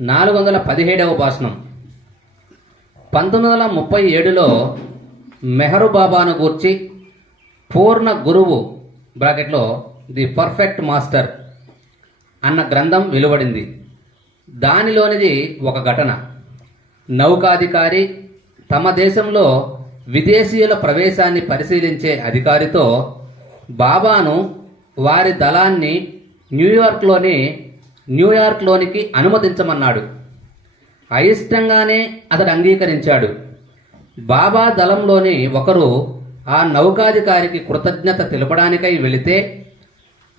నాలుగు వందల పదిహేడవ భాషణం. పంతొమ్మిది వందల ముప్పై ఏడులో మెహరు బాబాను గూర్చి పూర్ణ గురువు బ్రాకెట్లో ది పర్ఫెక్ట్ మాస్టర్ అన్న గ్రంథం వెలువడింది. దానిలోనిది ఒక ఘటన. నౌకాధికారి తమ దేశంలో విదేశీయుల ప్రవేశాన్ని పరిశీలించే అధికారితో బాబాను వారి దళాన్ని న్యూయార్క్లోని న్యూయార్క్లోనికి అనుమతించమన్నాడు. అయిష్టంగానే అతడు అంగీకరించాడు. బాబా దళంలోని ఒకరు ఆ నౌకాధికారికి కృతజ్ఞత తెలపడానికై వెళితే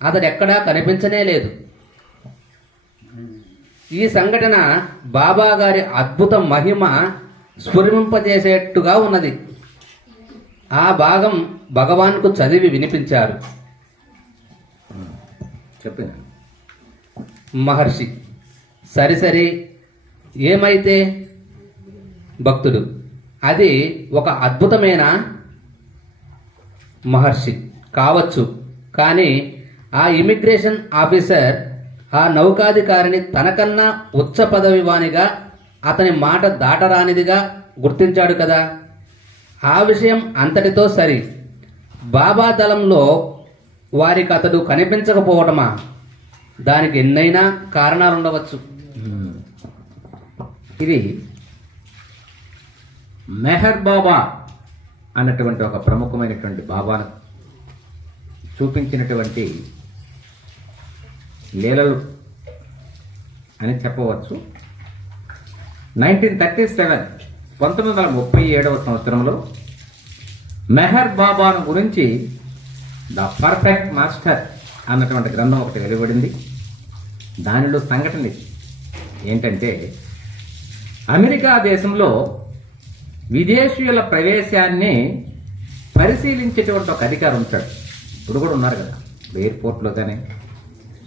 అతడెక్కడా కనిపించనే లేదు. ఈ సంఘటన బాబా గారి అద్భుత మహిమ స్ఫురింపజేసేట్టుగా ఉన్నది. ఆ భాగం భగవాన్కు చదివి వినిపించారు. చెప్పింది మహర్షి. సరి సరి ఏమైతే? భక్తుడు. అది ఒక అద్భుతమైన మహర్షి. కావచ్చు. కానీ ఆ ఇమిగ్రేషన్ ఆఫీసర్ ఆ నౌకాధికారిని తనకన్నా ఉచ్చ పదవి వానిగా అతని మాట దాటరానిదిగా గుర్తించాడు కదా. ఆ విషయం అంతటితో సరి. బాబా దళంలో వారికి అతడు కనిపించకపోవటమా? దానికి ఎన్నైనా కారణాలు ఉండవచ్చు. ఇది మెహర్ బాబా అన్నటువంటి ఒక ప్రముఖమైనటువంటి బాబాను చూపించినటువంటి లీలలు అని చెప్పవచ్చు. నైన్టీన్ థర్టీ సెవెన్ పంతొమ్మిది వందల ముప్పై ఏడవ సంవత్సరంలో మెహర్ బాబాను గురించి ద పర్ఫెక్ట్ మాస్టర్ అన్నటువంటి గ్రంథం ఒకటి వెలువడింది. దానిలో సంఘటన ఇది. ఏంటంటే అమెరికా దేశంలో విదేశీయుల ప్రవేశాన్ని పరిశీలించేటువంటి ఒక అధికారి ఉంటాడు. ఇప్పుడు కూడా ఉన్నారు కదా ఎయిర్పోర్ట్లో కానీ.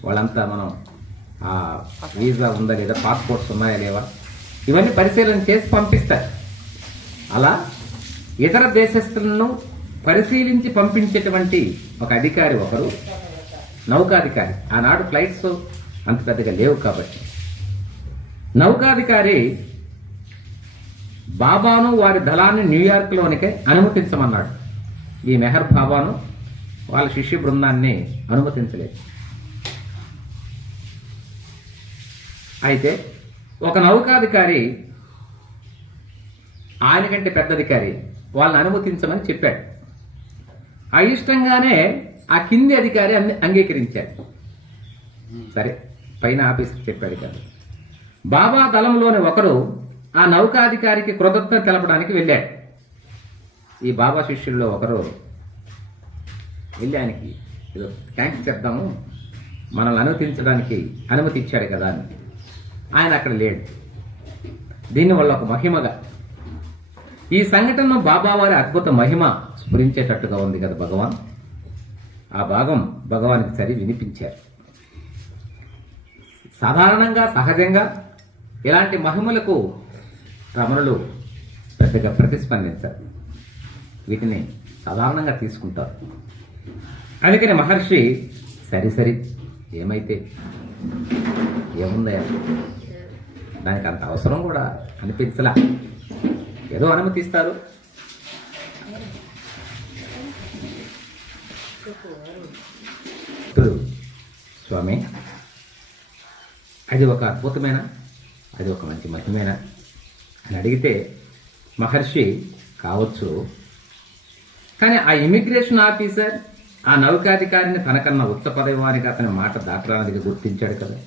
వాళ్ళంతా మనం వీసా ఉందా లేదా పాస్పోర్ట్స్ ఉన్నాయా లేవా? ఇవన్నీ పరిశీలన చేసి పంపిస్తారు. అలా ఇతర దేశస్తులను పరిశీలించి పంపించేటువంటి ఒక అధికారి ఒకరు నౌకాధికారి. ఆనాడు ఫ్లైట్స్ అంత పెద్దగా లేవు కాబట్టి. నౌకాధికారి బాబాను వారి దళాన్ని న్యూయార్క్లోనికే అనుమతించమన్నాడు. ఈ మెహర్ బాబాను వాళ్ళ శిష్య బృందాన్ని అనుమతించలేదు. అయితే ఒక నౌకాధికారి ఆయన కంటే పెద్ద అధికారి వాళ్ళని అనుమతించమని చెప్పాడు. అయిష్టంగానే ఆ కింది అధికారి అన్ని అంగీకరించాడు. సరే. పైన ఆఫీస్కి చెప్పాడు కదా. బాబా దళంలోని ఒకరు ఆ నౌకాధికారికి కృతజ్ఞత తెలపడానికి వెళ్ళాడు. ఈ బాబా శిష్యుల్లో ఒకరు వెళ్ళి ఆయనకి ఏదో థ్యాంక్స్ చెప్దాము మనల్ని అనుమతించడానికి అనుమతి ఇచ్చాడు కదా అని. ఆయన అక్కడ లేడు. దీనివల్ల ఒక మహిమగా. ఈ సంఘటనను బాబావారి అద్భుత మహిమ స్ఫురించేటట్టుగా ఉంది కదా భగవాన్. ఆ భాగం భగవానికి సరి వినిపించారు. సాధారణంగా సహజంగా ఇలాంటి మహిమలకు రమణులు పెద్దగా ప్రతిస్పందించారు. వీటిని సాధారణంగా తీసుకుంటారు. అందుకని మహర్షి సరి సరి ఏమైతే? ఏముందయ్యా? దానికి అంత అవసరం కూడా అనిపించలా. ఏదో అనుమతిస్తారు. ఇప్పుడు స్వామి అది ఒక అద్భుతమైన? అది ఒక మంచి మహిమైన? అని అడిగితే మహర్షి కావచ్చు. కానీ ఆ ఇమిగ్రేషన్ ఆఫీసర్ ఆ నౌకాధికారిని తనకన్నా ఉత్త పదవానికి అతని మాట దాటడానికి గుర్తించాడు కదా.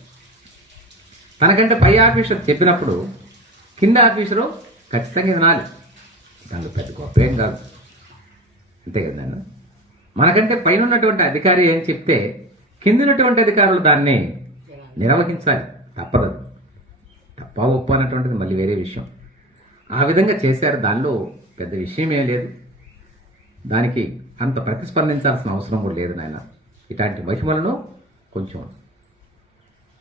తనకంటే పై ఆఫీసర్ చెప్పినప్పుడు కింద ఆఫీసరు ఖచ్చితంగా వినాలి. దానికి పెద్ద గొప్ప ఏం కాదు. అంతే కదా మనకంటే పైన ఉన్నటువంటి అధికారి ఏం చెప్తే కిందినటువంటి అధికారులు దాన్ని నిర్వహించాలి. తప్పదు. తప్ప ఒప్పు అన్నటువంటిది మళ్ళీ వేరే విషయం. ఆ విధంగా చేశారు. దానిలో పెద్ద విషయం ఏం లేదు. దానికి అంత ప్రతిస్పందించాల్సిన అవసరం కూడా లేదు నాయన. ఇలాంటి మహిమలను కొంచెం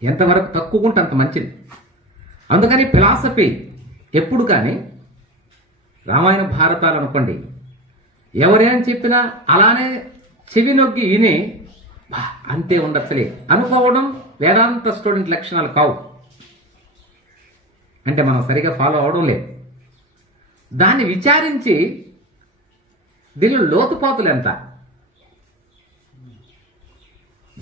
ఎంతవరకు తక్కువకుంటే అంత మంచిది. అందుకని ఫిలాసఫీ ఎప్పుడు కానీ రామాయణ భారతాలు అనుకోండి ఎవరేం చెప్పినా అలానే చెవి నొగ్గి విని అంతే ఉండట్లే అనుకోవడం వేదాంత స్టూడెంట్ లక్షణాలు కావు. అంటే మనం సరిగా ఫాలో అవడం లేదు. దాన్ని విచారించి దీనిలో లోతుపాతులు ఎంత?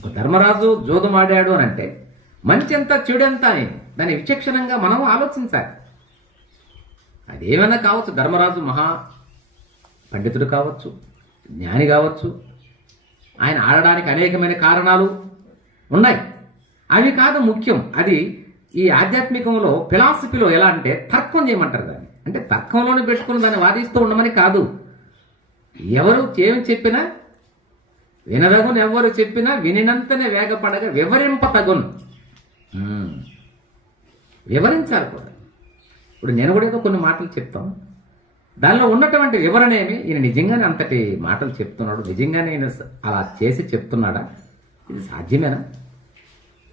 ఒక ధర్మరాజు జోదమాడాడు అని అంటే మంచి ఎంత చెడు అని దాన్ని విచక్షణంగా మనం ఆలోచించాలి. అదేమైనా కావచ్చు ధర్మరాజు మహా పండితుడు కావచ్చు జ్ఞాని కావచ్చు. ఆయన ఆడడానికి అనేకమైన కారణాలు ఉన్నాయి. అవి కాదు ముఖ్యం. అది ఈ ఆధ్యాత్మికంలో ఫిలాసఫీలో ఎలా అంటే తర్కం చేయమంటారు దాన్ని. అంటే తర్కంలోనే పెట్టుకుని దాన్ని వాదిస్తూ ఉండమని కాదు. ఎవరు ఏమి చెప్పినా వినదగును ఎవరు చెప్పినా వినినంతనే వేగపడగా వివరింపతగును. వివరించాలి కూడా. ఇప్పుడు నేను కూడా ఏదో కొన్ని మాటలు చెప్తాం దానిలో ఉన్నటువంటి వివరణ ఏమి? ఈయన నిజంగానే అంతటి మాటలు చెప్తున్నాడు. నిజంగానే ఈయన అలా చేసి చెప్తున్నాడా? ఇది సాధ్యమేనా?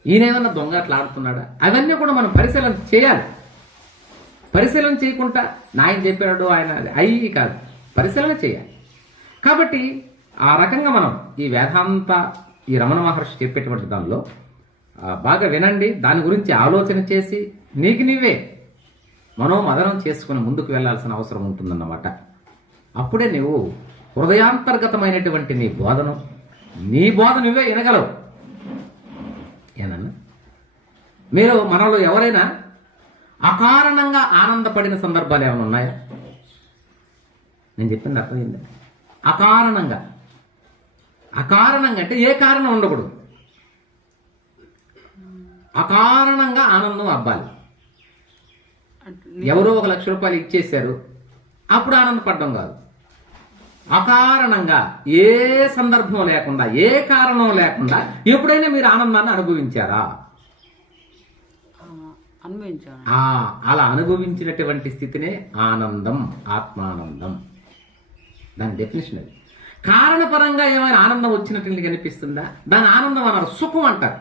ఈయన ఏమన్నా అట్లా ఆడుతున్నాడా? అవన్నీ కూడా మనం పరిశీలన చేయాలి. పరిశీలన చేయకుండా నాయన చెప్పాడు ఆయన అయ్యి కాదు. పరిశీలన చేయాలి. కాబట్టి ఆ రకంగా మనం ఈ వేదాంత ఈ రమణ మహర్షి చెప్పేటువంటి దానిలో బాగా వినండి. దాని గురించి ఆలోచన చేసి నీకు నీవే మనోమదనం చేసుకుని ముందుకు వెళ్ళాల్సిన అవసరం ఉంటుందన్నమాట. అప్పుడే నువ్వు హృదయాంతర్గతమైనటువంటి నీ బోధను నీ బోధ నువ్వే వినగలవు ఏనన్నా మీరు మనలో ఎవరైనా అకారణంగా ఆనందపడిన సందర్భాలు ఏమైనా ఉన్నాయా? నేను చెప్పింది అర్థమైంది? అకారణంగా. అకారణంగా అంటే ఏ కారణం ఉండకూడదు. అకారణంగా ఆనందం అబ్బాలి ఎవరో ఒక లక్ష రూపాయలు ఇచ్చేశారు. అప్పుడు ఆనందపడడం కాదు. అకారణంగా ఏ సందర్భం లేకుండా ఏ కారణం లేకుండా ఎప్పుడైనా మీరు ఆనందాన్ని అనుభవించారా? అలా అనుభవించినటువంటి స్థితినే ఆనందం ఆత్మానందం. దాని డెఫినేషన్ అది. కారణపరంగా ఏమైనా ఆనందం వచ్చినట్టు కనిపిస్తుందా? దాని ఆనందం అన్నారు సుఖం అంటారు.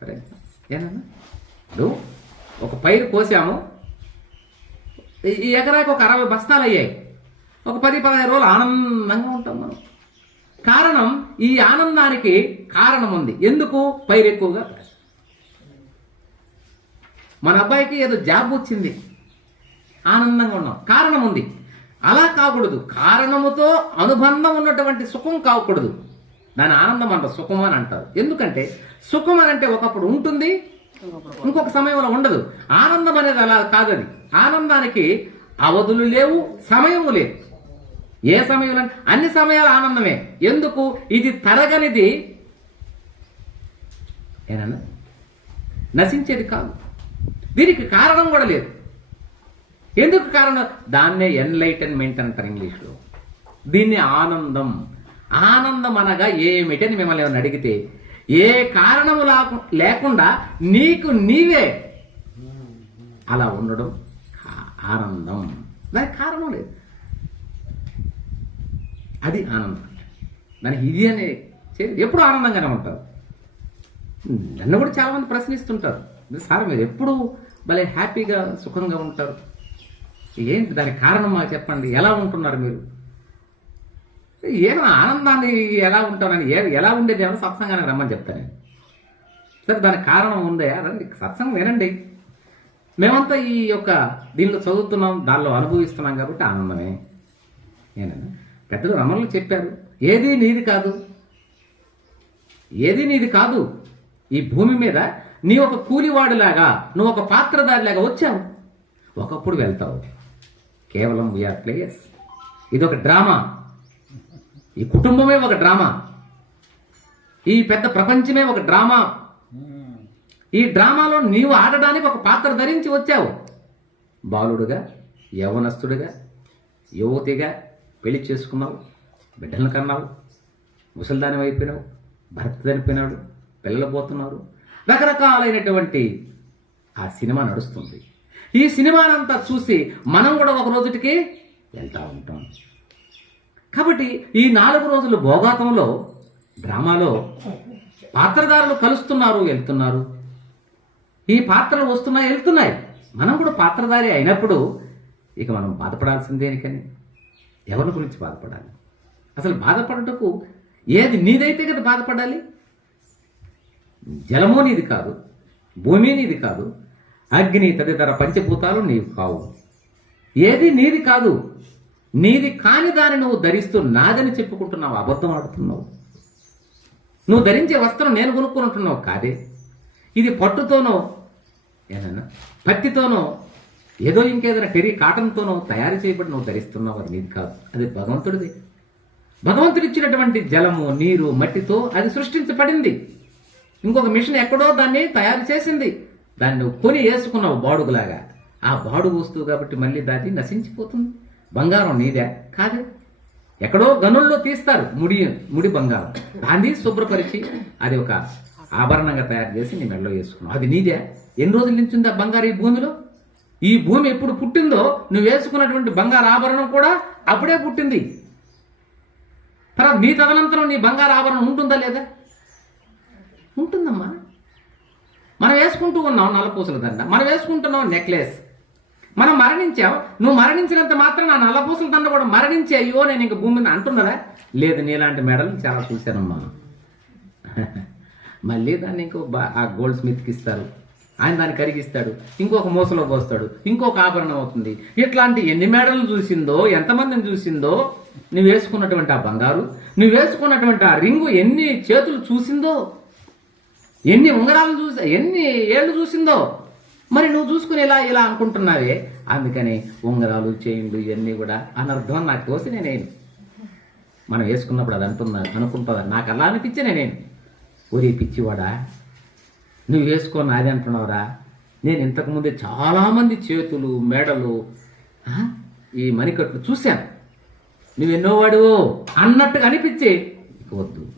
సరే. ఏనన్నా ఇప్పుడు ఒక పైరు కోసాము. ఈ- ఎకరాకి ఒక అరవై బస్తాలు అయ్యాయి. ఒక పది పదహైదు రోజులు ఆనందంగా ఉంటాం మనం. కారణం ఈ ఆనందానికి కారణం ఉంది. ఎందుకు? పైరు ఎక్కువగా మన అబ్బాయికి ఏదో జాబ్ వచ్చింది. ఆనందంగా ఉన్నాం. కారణం ఉంది. అలా కాకూడదు. కారణముతో అనుబంధం ఉన్నటువంటి సుఖం కాకూడదు. దాని ఆనందం అంట సుఖం అని అంటారు. ఎందుకంటే సుఖం అని అంటే ఒకప్పుడు ఉంటుంది ఇంకొక సమయంలో ఉండదు. ఆనందం అనేది అలా కాదు ఆనందానికి అవధులు లేవు సమయము లేదు. ఏ సమయంలో అన్ని సమయాలు ఆనందమే. ఎందుకు? ఇది తరగనిది. ఏనన్నా? నశించేది కాదు. దీనికి కారణం కూడా లేదు. ఎందుకు కారణం? దాన్నే ఎన్లైటన్మెంట్ అంటారు ఇంగ్లీష్లో. దీన్ని ఆనందం. ఆనందం అనగా ఏమిటని మిమ్మల్ని ఏమైనా అడిగితే ఏ కారణము లాకు- లేకుండా నీకు నీవే అలా ఉండడం ఆనందం. దానికి కారణం లేదు. అది ఆనందం దానికి ఇది అనే ఎప్పుడు ఆనందంగానే ఉంటారు. నన్ను కూడా చాలామంది ప్రశ్నిస్తుంటారు. సార్ మీరు ఎప్పుడు భలే హ్యాపీగా సుఖంగా ఉంటారు. ఏంటి దానికి కారణం మాకు చెప్పండి. ఎలా ఉంటున్నారు మీరు? ఏమైనా ఆనందాన్ని ఎలా ఉంటానని ఎలా ఉండేది ఏమైనా సత్సంగానికి రమ్మని చెప్తాను సరే దానికి కారణం ఉందా? రండి సత్సంగం వినండి మేమంతా ఈ యొక్క దీనిలో చదువుతున్నాం దానిలో అనుభవిస్తున్నాం కాబట్టి ఆనందమే. ఏనండి పెద్దలు రమణులు చెప్పారు ఏది నీది కాదు. ఏది నీది కాదు. ఈ భూమి మీద నీ ఒక కూలివాడిలాగా నువ్వు ఒక పాత్రధారిలాగా వచ్చావు. ఒకప్పుడు వెళ్తావు. కేవలం వీఆర్ ప్లేయర్స్ ఇది ఒక డ్రామా. ఈ కుటుంబమే ఒక డ్రామా. ఈ పెద్ద ప్రపంచమే ఒక డ్రామా. ఈ డ్రామాలో నీవు ఆడడానికి ఒక పాత్ర ధరించి వచ్చావు. బాలుడుగా యవనస్తుడిగా యువతిగా పెళ్ళి చేసుకున్నావు బిడ్డలను కన్నావు ముసలిదాని అయిపోయినావు భర్త చనిపోయినాడు పిల్లలు పోతున్నారు రకరకాలైనటువంటి ఆ సినిమా నడుస్తుంది. ఈ సినిమానంతా చూసి మనం కూడా ఒక రోజుటికి వెళ్తూ ఉంటాం. కాబట్టి ఈ నాలుగు రోజులు భోగాతంలో డ్రామాలో పాత్రదారులు కలుస్తున్నారు వెళ్తున్నారు. ఈ పాత్రలు వస్తున్నాయి వెళ్తున్నాయి. మనం కూడా పాత్రధారి అయినప్పుడు ఇక మనం బాధపడాల్సింది కానీ ఎవరి గురించి బాధపడాలి? అసలు బాధపడటకు ఏది నీదైతే కదా బాధపడాలి? జలము నీది కాదు భూమి నీది కాదు అగ్ని తదితర పంచభూతాలు నీవు కావు. ఏది నీది కాదు నీది కాని దాన్ని నువ్వు ధరిస్తూ నాదని చెప్పుకుంటున్నావు అబద్ధం ఆడుతున్నావు. నువ్వు ధరించే వస్త్రం నేను కొనుక్కుంటున్నావు కాదే. ఇది పట్టుతోనో ఏదన్నా పత్తితోనో ఏదో ఇంకేదైనా టెరీ కాటన్తోనో తయారు చేయబడి నువ్వు ధరిస్తున్నావు అది నీది కాదు అది భగవంతుడిది. భగవంతుడిచ్చినటువంటి జలము నీరు మట్టితో అది సృష్టించబడింది. ఇంకొక మిషన్ ఎక్కడో దాన్ని తయారు చేసింది. దాన్ని కొని వేసుకున్నావు బాడుగులాగా. ఆ బాడుగు వస్తువు కాబట్టి మళ్ళీ దాన్ని నశించిపోతుంది. బంగారం నీదే. కాదే? ఎక్కడో గనుల్లో తీస్తారు. ముడి ముడి బంగారం. దాన్ని శుభ్రపరిచి అది ఒక ఆభరణంగా తయారు చేసి నీ మెడలో వేసుకున్నావు. అది నీదే. ఎన్ని రోజుల నుంచి ఉంది ఆ బంగారు ఈ భూమిలో? ఈ భూమి ఎప్పుడు పుట్టిందో నువ్వు వేసుకున్నటువంటి బంగారు ఆభరణం కూడా అప్పుడే పుట్టింది. తర్వాత నీ తదనంతరం నీ బంగారు ఆభరణం ఉంటుందా లేదా? ఉంటుందమ్మా. మనం వేసుకుంటూ ఉన్నాం నల్లపూసల దండ. మనం వేసుకుంటున్నాం నెక్లెస్. మనం మరణించాం. నువ్వు మరణించినంత మాత్రం నా నల్లపూసల దండ కూడా మరణించి అయ్యో నేను ఇంక భూమి మీద అంటున్నదా లేదు నీలాంటి మెడలు చాలా చూశానమ్మా. మళ్ళీ దాన్ని ఇంకో బా- ఆ గోల్డ్ స్మిత్కి ఇస్తారు. ఆయన దాన్ని కరిగిస్తాడు. ఇంకొక మూసలో పోస్తాడు. ఇంకొక ఆభరణం అవుతుంది. ఇట్లాంటి ఎన్ని మేడలు చూసిందో ఎంతమందిని చూసిందో నువ్వు వేసుకున్నటువంటి ఆ బంగారు నువ్వు వేసుకున్నటువంటి ఆ రింగు ఎన్ని చేతులు చూసిందో ఎన్ని ఉంగరాలు చూసా ఎన్ని ఏళ్ళు చూసిందో. మరి నువ్వు చూసుకుని ఇలా ఇలా అనుకుంటున్నావే? అందుకని ఉంగరాలు చైన్లు ఇవన్నీ కూడా అనర్థం నాకు కోసి నేనేను మనం వేసుకున్నప్పుడు అది అంటున్నా అనుకుంటుందా? నాకు అలా అనిపించే నేనేను ఒరే పిచ్చివాడా నువ్వు వేసుకొని అది అంటున్నావురా. నేను ఇంతకుముందే చాలామంది చేతులు మెడలు ఈ మణికట్లు చూశాను. నువ్వెన్నో వాడు అన్నట్టుగా అనిపించే. ఇక వద్దు.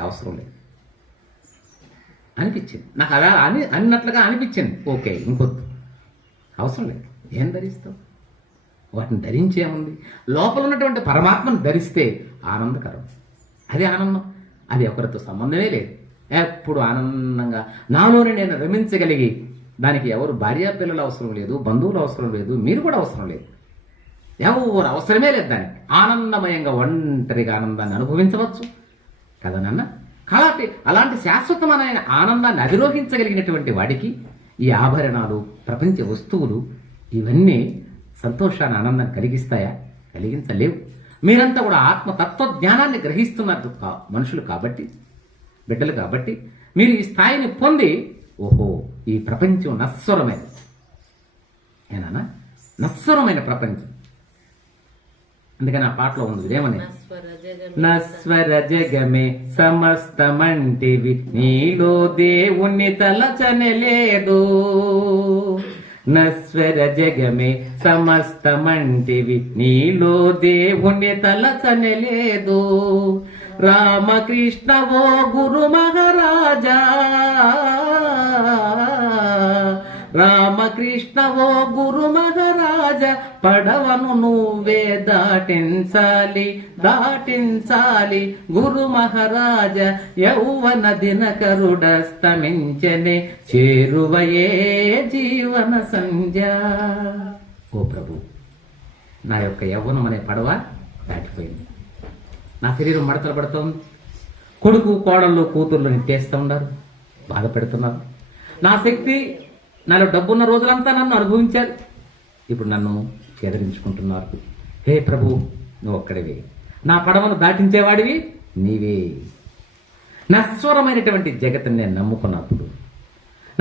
అవసరం లేదు. అనిపించింది. నాకు అలా అని అన్నట్లుగా అనిపించింది. ఓకే ఇంకొద్దు. అవసరం లేదు. ఏం ధరిస్తావు? వాటిని ధరించేముంది లోపల ఉన్నటువంటి పరమాత్మను ధరిస్తే ఆనందకరం. అది ఆనందం. అది ఒకరితో సంబంధమే లేదు. ఎప్పుడు ఆనందంగా నాలోనే నేను రమించగలిగి దానికి ఎవరు భార్యా పిల్లలు అవసరం లేదు బంధువులు అవసరం లేదు మీరు కూడా అవసరం లేదు. ఎవరు అవసరమే లేదు దానికి. ఆనందమయంగా ఒంటరిగా ఆనందాన్ని అనుభవించవచ్చు. కదా నాన్న? కాబట్టి అలాంటి శాశ్వతమైన ఆనందాన్ని అధిరోహించగలిగినటువంటి వాడికి ఈ ఆభరణాలు ప్రపంచ వస్తువులు ఇవన్నీ సంతోషాన్ని ఆనందాన్ని కలిగిస్తాయా? కలిగించలేవు. మీరంతా కూడా ఆత్మతత్వ జ్ఞానాన్ని గ్రహిస్తున్నారు కా- మనుషులు కాబట్టి బిడ్డలు కాబట్టి. మీరు ఈ స్థాయిని పొంది ఓహో ఈ ప్రపంచం నశ్వరమైనది ఏనా నశ్వరమైన ప్రపంచం. అందుకని ఆ పాటలో ఉంది ఏమని నస్వర జగమే సమస్తమంటివి నీలో దేవుణ్ణి తలచనలేదు. నస్వర జగమే సమస్తమంటివి నీలో దేవుణ్ణి తలచనలేదు. రామకృష్ణ ఓ గురు మహారాజా. రామకృష్ణవో గురు మహారాజ పడవను నువ్వే దాటించాలి దాటించాలి గురు మహారాజ యౌవన దినకరుడస్తమించనే చేరువయే జీవన సంధ్య. ఓ ప్రభు నా యొక్క యవ్వనం అనే పడవ దాటిపోయింది. నా శరీరం మడతలు పడుతోంది. కొడుకు కోడళ్ళు కూతుర్లు నెట్టేస్తూ ఉన్నారు. బాధ పెడుతున్నారు నా శక్తి నాలో డబ్బున్న రోజులంతా నన్ను అనుభవించారు. ఇప్పుడు నన్ను ఎదిరించుకుంటున్నారు హే ప్రభు నువ్వు ఒక్కడివే. నా పడవను దాటించేవాడివి నీవే. నశ్వరమైనటువంటి జగత్తుని నేను నమ్ముకున్నప్పుడు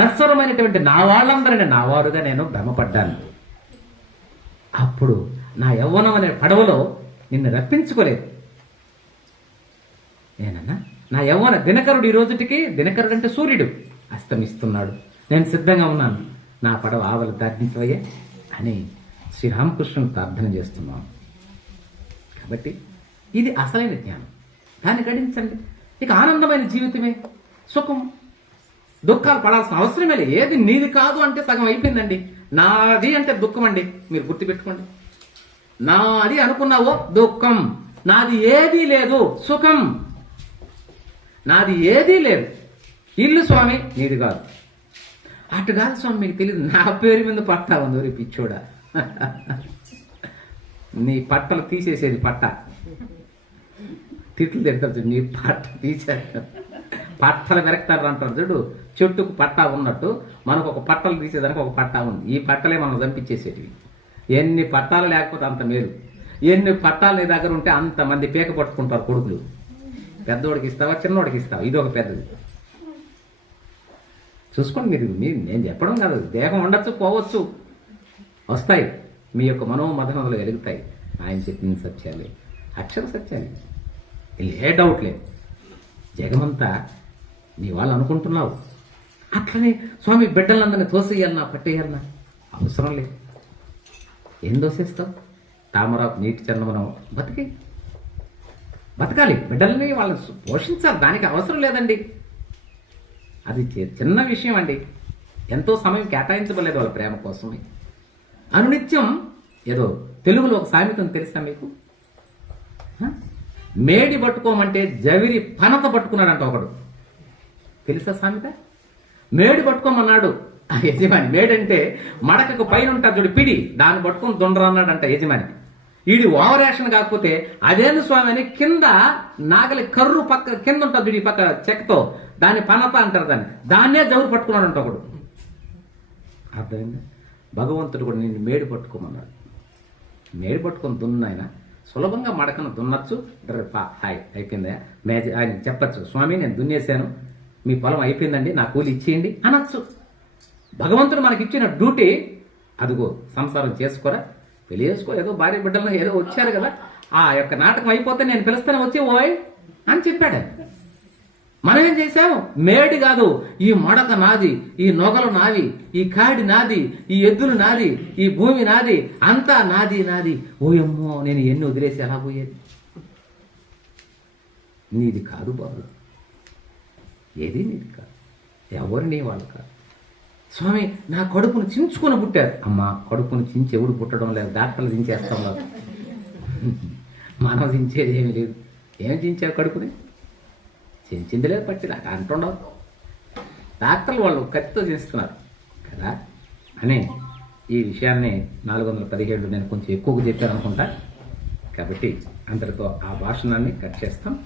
నశ్వరమైనటువంటి నా వాళ్ళందరినీ నా వారుగా నేను భ్రమపడ్డాను. అప్పుడు నా యవ్వనం అనే పడవలో నిన్ను రప్పించుకోలేదు. ఏనన్నా? నా యవ్వన దినకరుడు ఈ రోజుటికి దినకరుడు అంటే సూర్యుడు అస్తమిస్తున్నాడు. నేను సిద్ధంగా ఉన్నాను. నా పడవ ఆవలు దాటించవయ్యే అని శ్రీరామకృష్ణుని ప్రార్థన చేస్తున్నాను కాబట్టి ఇది అసలైన జ్ఞానం. దాన్ని గడించండి. ఇక ఆనందమైన జీవితమే. సుఖం. దుఃఖాలు పడాల్సిన అవసరమే లేదు. ఏది నీది కాదు అంటే సగం అయిపోయిందండి. నాది అంటే దుఃఖం అండి. మీరు గుర్తుపెట్టుకోండి. నాది అనుకున్నావో దుఃఖం. నాది ఏదీ లేదు సుఖం. నాది ఏదీ లేదు. ఇల్లు స్వామి నీది కాదు. అటు కాదు స్వామి మీకు తెలియదు నా పేరు మీద పట్టా ఉంది ఊరి పిచ్చోడా. నీ పట్టలు తీసేసేది పట్ట. తిట్లు తిడతారు చూడు, నీ పట్ట తీసేది పట్టలు వెరక్తారు అంటారు చూడు. చెట్టుకు పట్టా ఉన్నట్టు మనకు ఒక పట్టలు తీసేదానికి ఒక పట్టా ఉంది. ఈ పట్టలే మనం చంపించేసేటివి. ఎన్ని పట్టాలు లేకపోతే అంత మేలు. ఎన్ని పట్టాలు నీ దగ్గర ఉంటే అంతమంది పీక పట్టుకుంటారు కొడుకులు. పెద్దోడికి ఇస్తావా చిన్నోడికి ఇస్తావా? ఇది ఒక పెద్దది. చూసుకోండి మీరు మీరు నేను చెప్పడం కాదు దేహం ఉండొచ్చు పోవచ్చు. వస్తాయి. మీ యొక్క మనోమధనములు వెలుగుతాయి ఆయన చెప్పిన సత్యాలే. అక్షర సత్యాలే. ఏ డౌట్ లేదు. జగమంతా నీ వాళ్ళు అనుకుంటున్నావు. అట్లనే స్వామి బిడ్డలందరినీ తోసేయాలన్నా పట్టేయాలన్నా అవసరం లేదు. ఏం దోసేస్తావు తామరాకు నీటి చందమనం బతికి. బతకాలి. బిడ్డల్ని వాళ్ళని పోషించాలి. దానికి అవసరం లేదండి. అది చి- చిన్న విషయం అండి ఎంతో సమయం కేటాయించబడలేదు వాళ్ళ ప్రేమ కోసమే. అనునిత్యం ఏదో తెలుగులో ఒక సామెతం తెలుసా మీకు? మేడి పట్టుకోమంటే జవిరి పనత పట్టుకున్నాడంట ఒకడు. తెలుసా సామెత? మేడి పట్టుకోమన్నాడు. ఆ యజమాని మేడంటే మడకకు పైన ఉంటుంది చూడు పిడి. దాన్ని పట్టుకొని దుండ్రన్నాడంట యజమాని. ఈడి ఓవర్ యాక్షన్ కాకపోతే అదేంది స్వామి అని కింద నాగలి కర్రు పక్క కింద ఉంటుంది ఈ పక్క చెక్కతో. దాన్ని పనప అంటారు దాన్ని. దాన్నే జవురు పట్టుకున్నాడంట ఒకడు. అర్థమైంది? భగవంతుడు కూడా నేను మేడి పట్టుకోమన్నాడు. మేడి పట్టుకొని దున్నాయన సులభంగా మడకను దున్నచ్చు. పా హాయ్ అయిపోయిందా? మేజ ఆయన చెప్పచ్చు స్వామి నేను దున్నేశాను మీ పొలం అయిపోయిందండి నా కూలి ఇచ్చేయండి అనొచ్చు. భగవంతుడు మనకి ఇచ్చిన డ్యూటీ అదిగో సంసారం చేసుకోరా? పెళ్ళి ఏదో భార్య బిడ్డలు ఏదో వచ్చారు కదా. ఆ యొక్క నాటకం అయిపోతే నేను పిలుస్తాను వచ్చి ఓయ్ అని చెప్పాడు. మనం ఏం చేశాము? మేడి కాదు ఈ మడక నాది ఈ నొగలు నావి ఈ కాడి నాది ఈ ఎద్దులు నాది ఈ భూమి నాది అంతా నాది నాది. ఓయమ్మో నేను ఎన్ని వదిలేసి ఎలా పోయేది? నీది కాదు బాబు. ఏది నీది కాదు. ఎవరు నీ వాళ్ళు కాదు. స్వామి నా కడుపును చించుకొని పుట్టారు. అమ్మా కడుపును చించి ఎవడు పుట్టడం లేదు. డాక్టర్లు చించేస్తాం లేదు మనం చించేది ఏమి లేదు. ఏం చించావు కడుపుని? చించింది లేదు పట్టి నాకు అంటుండవు డాక్టర్లు వాళ్ళు కత్తితో చేస్తున్నారు. కదా? అని ఈ విషయాన్ని నాలుగు వందల పదిహేడు నేను కొంచెం ఎక్కువగా చెప్పాను అనుకుంటా. కాబట్టి అందరితో ఆ భాషణాన్ని కట్ చేస్తాం.